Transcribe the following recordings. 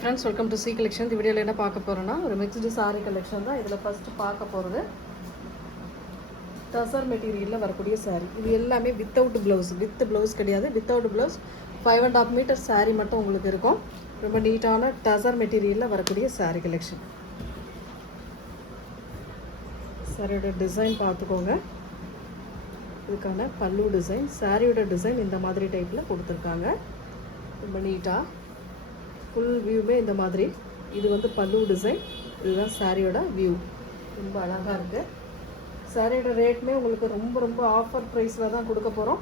Friends, welcome to C collection. இந்த வீடியோவில் என்ன பார்க்க போகிறோன்னா, ஒரு மிக்ஸ்டு சாரீ கலெக்ஷன் தான். இதில் ஃபஸ்ட்டு பார்க்க போகிறது டசர் மெட்டீரியலில் வரக்கூடிய சாரீ. இது எல்லாமே வித்தவுட் ப்ளவுஸ், வித் ப்ளவுஸ் கிடையாது, வித்தவுட் ப்ளவுஸ். 5.5 மீட்டர் சாரீ மட்டும் உங்களுக்கு இருக்கும். ரொம்ப நீட்டான டசர் மெட்டீரியலில் வரக்கூடிய சாரீ கலெக்ஷன். சாரியோட டிசைன் பார்த்துக்கோங்க. இதுக்கான பல்லு டிசைன், சாரியோட டிசைன் இந்த மாதிரி டைப்பில் கொடுத்துருக்காங்க. ரொம்ப நீட்டாக ஃபுல் வியூமே இந்த மாதிரி. இது வந்து பல்லு டிசைன், இதுதான் சாரியோட வியூ. ரொம்ப அழகாக இருக்குது. சாரியோட ரேட்டுமே உங்களுக்கு ரொம்ப ஆஃபர் ப்ரைஸில் தான் கொடுக்க போகிறோம்.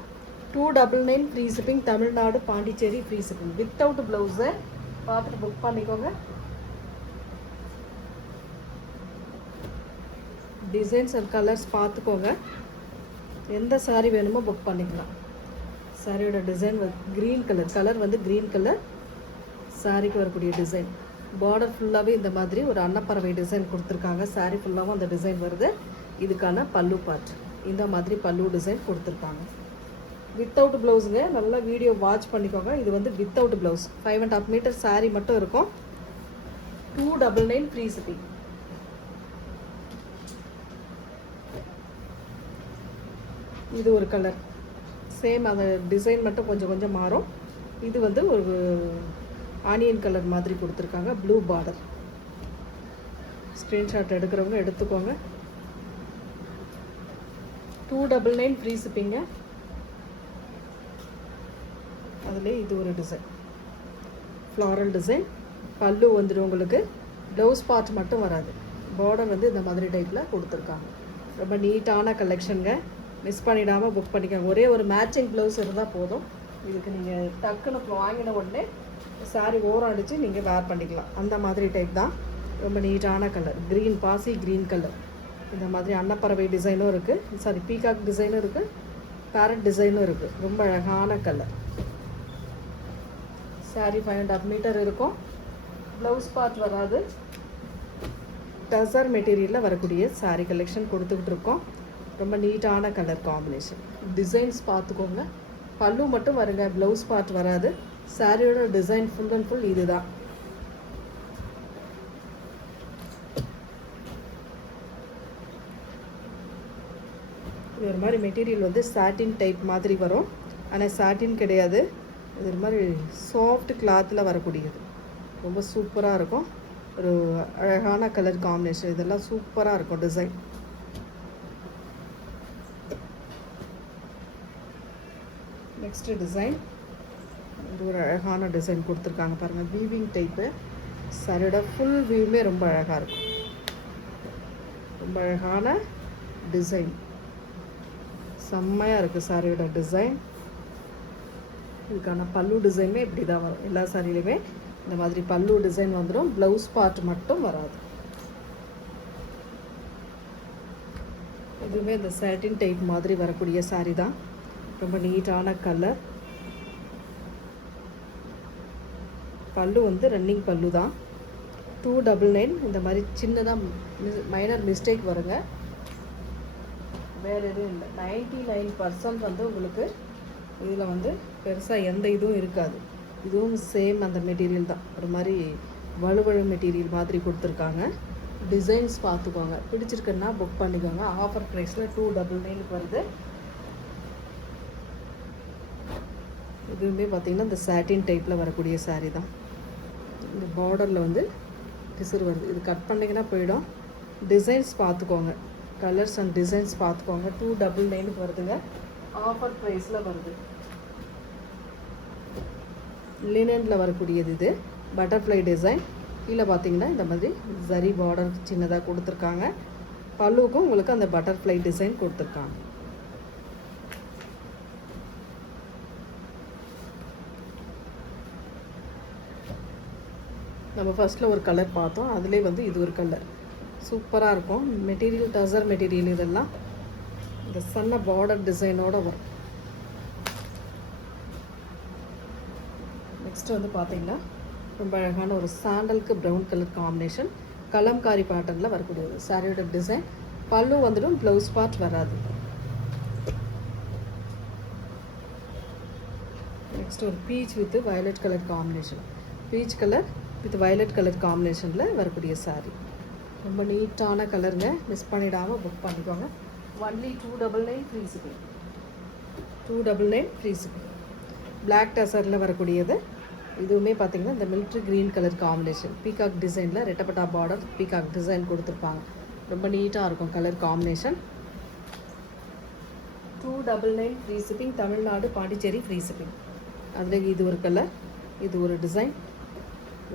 299 free shipping, Tamil Nadu Pondicherry free shipping, without ப்ளவுஸை பார்த்துட்டு புக் பண்ணிக்கோங்க. டிசைன்ஸ் அண்ட் கலர்ஸ் பார்த்துக்கோங்க. எந்த சாரீ வேணுமோ புக் பண்ணிக்கலாம். சாரியோட டிசைன் க்ரீன் கலர் வந்து க்ரீன் கலர் சாரிக்கு வரக்கூடிய டிசைன். பார்டர் ஃபுல்லாகவே இந்த மாதிரி ஒரு அன்னப்பறவை டிசைன் கொடுத்துருக்காங்க. சாரீ ஃபுல்லாகவும் அந்த டிசைன் வருது. இதுக்கான பல்லு பார்ட் இந்த மாதிரி பல்லு டிசைன் கொடுத்துருக்காங்க. வித்தவுட் ப்ளவுஸுங்க. நல்லா வீடியோ வாட்ச் பண்ணிக்கோங்க. இது வந்து வித்தவுட் ப்ளவுஸ். 5.5 மீட்டர் சாரீ மட்டும் இருக்கும். 299 ஃப்ரீ ஷிப்பிங். இது ஒரு கலர், சேம் அந்த டிசைன் மட்டும் கொஞ்சம் மாறும். இது வந்து ஒரு ஆனியன் கலர் மாதிரி கொடுத்துருக்காங்க. Blue border. ஸ்க்ரீன்ஷாட் எடுக்கிறவங்க எடுத்துக்கோங்க. 299 ஃப்ரீ ஷிப்பிங்க. அதில் இது ஒரு டிசைன், ஃப்ளாரல் டிசைன். பல்லு வந்துடும் உங்களுக்கு. ப்ளவுஸ் பார்ட் மட்டும் வராது. பார்டர் வந்து இந்த மாதிரி டைப்பில் கொடுத்துருக்காங்க. ரொம்ப நீட்டான கலெக்ஷனுங்க. மிஸ் பண்ணிடாமல் புக் பண்ணிக்கோங்க. ஒரே ஒரு மேட்சிங் ப்ளவுஸ் இருந்தால் போதும். இதுக்கு நீங்கள் டக்குன்னு வாங்கின உடனே சாரீ ஓரம் அடித்து நீங்கள் வேர் பண்ணிக்கலாம். அந்த மாதிரி டைப் தான். ரொம்ப நீட்டான கலர், க்ரீன், பாசி க்ரீன் கலர். இந்த மாதிரி அன்னப்பறவை டிசைனும் இருக்குது, சாரி பீகாக் டிசைனும் இருக்குது, பேரட் டிசைனும் இருக்குது. ரொம்ப அழகான கலர். சாரீ 5.5 மீட்டர் இருக்கும். ப்ளவுஸ் பார்ட் வராது. டசர் மெட்டீரியலில் வரக்கூடிய சாரீ கலெக்ஷன் கொடுத்துக்கிட்டு இருக்கோம். ரொம்ப நீட்டான கலர் காம்பினேஷன். டிசைன்ஸ் பார்த்துக்கோங்க. பல்லு மட்டும் வருங்க, ப்ளவுஸ் பார்ட் வராது. சாரியோட டிசைன் ஃபுல் அண்ட் ஃபுல் இது தான். இது ஒரு மாதிரி மெட்டீரியல் வந்து சாட்டின் டைப் மாதிரி வரும். ஆனால் சாட்டின் கிடையாது. இது ஒரு மாதிரி சாஃப்ட் கிளாத்தில் வரக்கூடியது. ரொம்ப சூப்பராக இருக்கும். ஒரு அழகான கலர் காம்பினேஷன். இதெல்லாம் சூப்பராக இருக்கும் டிசைன். Next design. இது ஒரு அழகான டிசைன் கொடுத்துருக்காங்க பாருங்கள். Weaving type. சாரியோட ஃபுல் வியூமே ரொம்ப அழகாக இருக்கும். ரொம்ப அழகான டிசைன், செம்மையாக இருக்குது சாரியோட டிசைன். இதுக்கான பல்லு டிசைனுமே இப்படி தான் வரும். எல்லா சாரிலையுமே இந்த மாதிரி பல்லு டிசைன் வந்துடும். ப்ளவுஸ் பார்ட் மட்டும் வராது. இதுவுமே இந்த சாட்டின் டைப் மாதிரி வரக்கூடிய சாரி தான். ரொம்ப நீட்டான கலர். பல்லு வந்து ரன்னிங் பல்லு தான். 299. இந்த மாதிரி சின்னதாக மைனர் மிஸ்டேக் வருங்க, வேறு எதுவும் இல்லை. 99% வந்து உங்களுக்கு இதில் வந்து பெருசாக எந்த இதுவும் இருக்காது. இதுவும் சேம் அந்த மெட்டீரியல் தான். ஒரு மாதிரி வலுவழு மெட்டீரியல் மாதிரி கொடுத்துருக்காங்க. டிசைன்ஸ் பார்த்துக்கோங்க. பிடிச்சிருக்குன்னா புக் பண்ணிக்கோங்க. ஆஃபர் ப்ரைஸில் 299 வருது. இதுவுமே பார்த்திங்கன்னா இந்த சாட்டின் டைப்பில் வரக்கூடிய சாரீ தான். இந்த பார்டரில் வந்து பிசுறு வருது. இது கட் பண்ணிங்கன்னா போயிடும். டிசைன்ஸ் பார்த்துக்கோங்க. கலர்ஸ் அண்ட் டிசைன்ஸ் பார்த்துக்கோங்க. 299 வருதுங்க. ஆஃபர் ப்ரைஸில் வருது. லினனில் வரக்கூடியது இது. Butterfly design. கீழே பார்த்தீங்கன்னா இந்த மாதிரி ஜரி பார்டர் சின்னதாக கொடுத்துருக்காங்க. பல்லுக்கும் உங்களுக்கு அந்த பட்டர்ஃப்ளை டிசைன் கொடுத்துருக்காங்க. நம்ம ஃபஸ்ட்டில் ஒரு கலர் பார்த்தோம். அதிலே வந்து இது ஒரு கலர் சூப்பராக இருக்கும். Material tussar material. இதெல்லாம் இந்த சன்ன பார்டர் டிசைனோடு வரும். நெக்ஸ்ட் வந்து பார்த்திங்கன்னா ரொம்ப அழகான ஒரு சாண்டலுக்கு ப்ரௌன் கலர் காம்பினேஷன். கலம்காரி பேட்டர்னில் வரக்கூடியது சாரியோட டிசைன். பல்லு வந்துடும், ப்ளவுஸ் பார்ட் வராது. நெக்ஸ்ட் ஒரு peach with violet colour combination. Peach colour with violet colour காம்பினேஷனில் வரக்கூடிய saree. ரொம்ப நீட்டான கலருங்க, மிஸ் பண்ணிடாமல் புக் பண்ணிக்கோங்க. Only 299 free shipping. 299 free shipping. Black டசரில் வரக்கூடியது. இதுவுமே பார்த்திங்கன்னா இந்த military green colour combination, peacock டிசைனில் ரெட்டப்பட்டா பார்டர் பீகாக் டிசைன் கொடுத்துருப்பாங்க. ரொம்ப நீட்டாக இருக்கும் colour combination. 299 free shipping. Tamil Nadu Pondicherry free shipping. அதில் இது ஒரு கலர், இது ஒரு டிசைன்.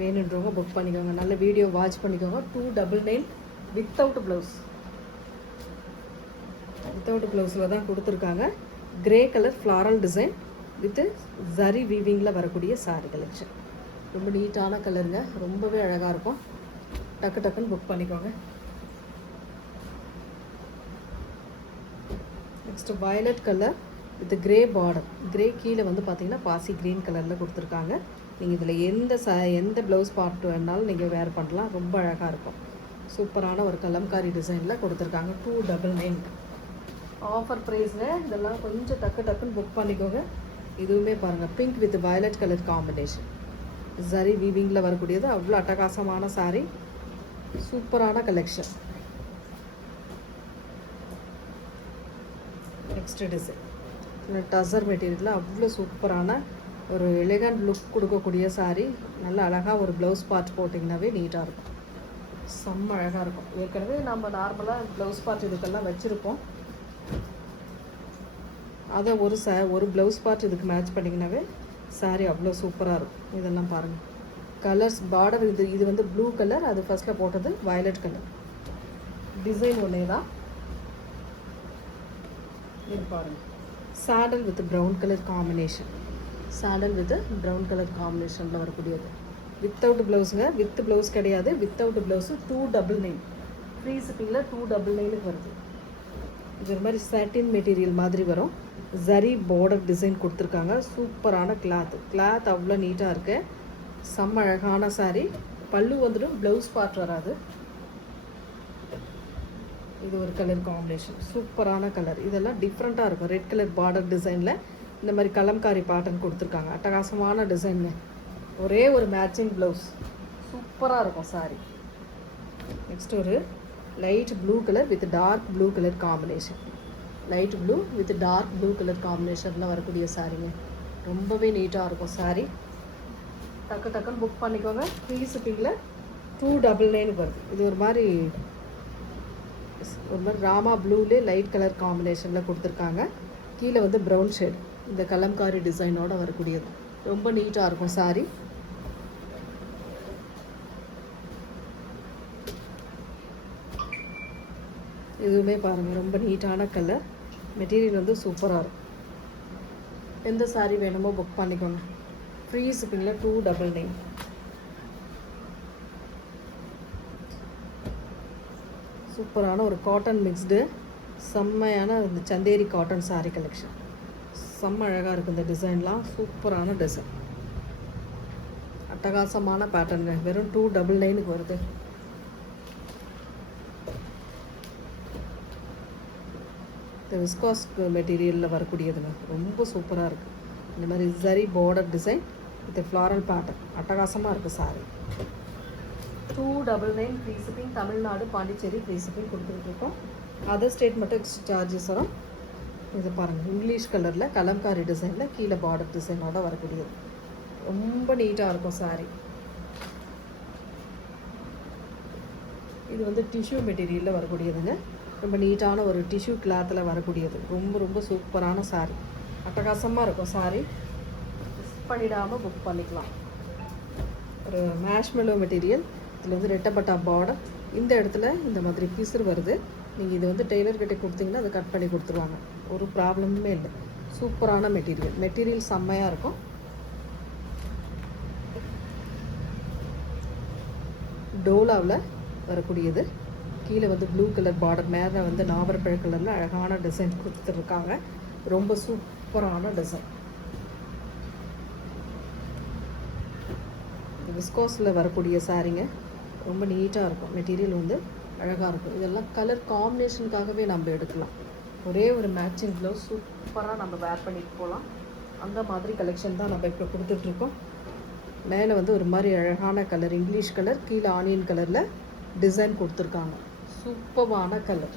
வேணுன்றவங்க புக் பண்ணிக்கோங்க. நல்ல வீடியோ வாட்ச் பண்ணிக்கோங்க. 299 வித்தவுட் ப்ளவுஸ். வித்தவுட் ப்ளவுஸில் தான் கொடுத்துருக்காங்க. Grey colour floral design with zari வீவிங்கில் வரக்கூடிய saree கலெக்ஷன். ரொம்ப நீட்டான கலருங்க, ரொம்பவே அழகாக இருக்கும். டக்கு டக்குன்னு புக் பண்ணிக்கோங்க. Next violet colour with grey border. Grey கீழே வந்து பார்த்திங்கன்னா பாசி க்ரீன் கலரில் கொடுத்துருக்காங்க. நீங்கள் இதில் எந்த ப்ளவுஸ் பார்ட் வேணாலும் நீங்கள் வேர் பண்ணலாம். ரொம்ப அழகாக இருக்கும். சூப்பரான ஒரு கலம்காரி டிசைனில் கொடுத்துருக்காங்க. 299 ஆஃபர் ப்ரைஸில். இதெல்லாம் கொஞ்சம் டக்குன்னு புக் பண்ணிக்கோங்க. இதுவுமே பாருங்கள், pink with violet colour combination, zari வீவிங்கில் வரக்கூடியது. அவ்வளோ அட்டகாசமான saree, சூப்பரான கலெக்ஷன். நெக்ஸ்ட் டிசைன் டசர் மெட்டீரியலில் அவ்வளோ சூப்பரான ஒரு எலிகண்ட் லுக் கொடுக்கக்கூடிய saree. நல்ல அழகாக ஒரு ப்ளவுஸ் பார்ட் போட்டிங்கனாவே நீட்டாக இருக்கும். செம்ம அழகாக இருக்கும். ஏற்கனவே நம்ம நார்மலாக ப்ளவுஸ் பார்ட் இதுக்கெல்லாம் வச்சுருப்போம். அதை ஒரு ப்ளவுஸ் பார்ட் இதுக்கு மேட்ச் பண்ணிங்கனாவே saree அவ்வளோ சூப்பராக இருக்கும். இதெல்லாம் பாருங்கள், கலர்ஸ் பார்டர். இது வந்து ப்ளூ கலர், அது ஃபஸ்ட்டில் போட்டது வயலட் கலர். டிசைன் ஒன்றே தான். இது பாருங்கள், sandal with brown colour combination. Sandal with brown colour காம்பினேஷனில் வரக்கூடியது. வித்தவுட் ப்ளவுஸுங்க, வித் ப்ளவுஸ் கிடையாது. வித்தவுட் ப்ளவுஸு 299 ஃப்ரீ ஷிப்பிங்கில் 299 வருது. இது ஒரு மாதிரி சாட்டின் மெட்டீரியல் மாதிரி வரும். ஜரி பார்டர் டிசைன் கொடுத்துருக்காங்க. சூப்பரான கிளாத் அவ்வளோ நீட்டாக இருக்கு. செம்ம அழகான saree. பல்லு வந்துடும், ப்ளவுஸ் பார்ட் வராது. இது ஒரு கலர் காம்பினேஷன், சூப்பரான கலர். இதெல்லாம் டிஃப்ரெண்ட்டாக இருக்கும். ரெட் கலர் பார்டர் டிசைனில் இந்த மாதிரி கலம்காரி பேட்டர்ன் கொடுத்துருக்காங்க. அட்டகாசமான டிசைன்னு. ஒரே ஒரு மேட்சிங் ப்ளவுஸ், சூப்பராக இருக்கும் saree. நெக்ஸ்ட் ஒரு light blue colour with dark blue colour combination. Light blue with dark blue colour காம்பினேஷனில் வரக்கூடிய சாரீங்க. ரொம்பவே நீட்டாக இருக்கும் saree. டக்குன்னு புக் பண்ணிக்கோங்க. ஃப்ரீ ஷிப்பிங்கில் 299 வருது. இது ஒரு மாதிரி ராமா ப்ளூலே லைட் கலர் காம்பினேஷனில் கொடுத்துருக்காங்க. கீழே வந்து ப்ரௌன் ஷேட், இந்த கலம்காரி டிசைனோட வரக்கூடியது. ரொம்ப நீட்டாக இருக்கும் saree. இதுவுமே பாருங்கள், ரொம்ப நீட்டான கலர். மெட்டீரியல் வந்து சூப்பராக இருக்கும். எந்த saree வேணுமோ புக் பண்ணிக்கோங்க. ஃப்ரீ ஷிப்பிங்கில் 299. சூப்பரான ஒரு காட்டன் மிக்ஸ்டு செம்மையான இந்த சந்தேரி காட்டன் saree கலெக்ஷன். செம்ம அழகாக இருக்குது இந்த டிசைன்லாம். சூப்பரான டிசைன், அட்டகாசமான பேட்டர்னுங்க. வெறும் 299 வருது. இந்த விஸ்காஸ் மெட்டீரியலில் வரக்கூடியதுங்க. ரொம்ப சூப்பராக இருக்குது. இந்த மாதிரி zari border design with floral pattern, அட்டகாசமாக இருக்குது saree. 299 free shipping. Tamil Nadu Pondicherry free shipping கொடுத்துட்ருக்கோம். அதர் ஸ்டேட் மட்டும் எக்ஸ்ட்ரா சார்ஜஸ் வரும். இது பாருங்கள், இங்கிலீஷ் கலரில் கலம்காரி டிசைனில் கீழே பார்டர் டிசைனோட வரக்கூடியது. ரொம்ப நீட்டாக இருக்கும் saree. இது வந்து டிஷ்யூ மெட்டீரியலில் வரக்கூடியதுங்க. ரொம்ப நீட்டான ஒரு டிஷ்யூ கிளாத்தில் வரக்கூடியது. ரொம்ப சூப்பரான saree. அட்டகாசமாக இருக்கும் saree. மிஸ் பண்ணிடாமல் புக் பண்ணிக்கலாம். ஒரு மேஷ்மெலோ மெட்டீரியல். இதில் வந்து ரெட்டப்பட்டா பார்டர். இந்த இடத்துல இந்த மாதிரி பிசுறு வருது. நீங்கள் இது வந்து டெய்லர்கிட்ட கொடுத்தீங்கன்னா அதை கட் பண்ணி கொடுத்துருவாங்க. ஒரு ப்ராப்ளமுமே இல்லை. சூப்பரான மெட்டீரியல் செம்மையாக இருக்கும். டோலாவில் வரக்கூடியது. கீழே வந்து ப்ளூ கலர் பார்டர், மேலே வந்து நாவற்பழ கலரில் அழகான டிசைன் கொடுத்துருக்காங்க. ரொம்ப சூப்பரான டிசைன். விஸ்காஸில் வரக்கூடிய சாரீங்க. ரொம்ப நீட்டாக இருக்கும். மெட்டீரியல் வந்து அழகாக இருக்கும். இதெல்லாம் கலர் காம்பினேஷனுக்காகவே நம்ம எடுக்கலாம். ஒரே ஒரு மேட்சிங் ப்ளவுஸ் சூப்பராக நம்ம வேர் பண்ணிட்டு போகலாம். அந்த மாதிரி கலெக்ஷன் தான் நம்ம இப்போ கொடுத்துட்ருக்கோம். மேலே வந்து ஒரு மாதிரி அழகான கலர், இங்கிலீஷ் கலர், கீழே ஆனியன் கலரில் டிசைன் கொடுத்துருக்காங்க. சூப்பரான கலர்.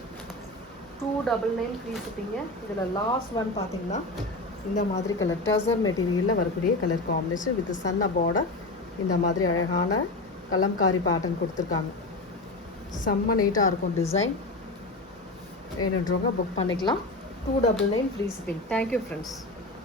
299 ஃப்ரீ ஷிப்பிங்க. இதில் லாஸ்ட் ஒன் பார்த்தீங்கன்னா இந்த மாதிரி கலர் டசர் மெட்டீரியலில் வரக்கூடிய colour combination with Channa border. இந்த மாதிரி அழகான கலம்காரி பேட்டர்ன் கொடுத்துருக்காங்க. செம்ம நீட்டாக இருக்கும் டிசைன். வேணுன்றவங்க புக் பண்ணிக்கலாம். 299 ஃப்ரீ ஷிப்பிங். Thank you friends.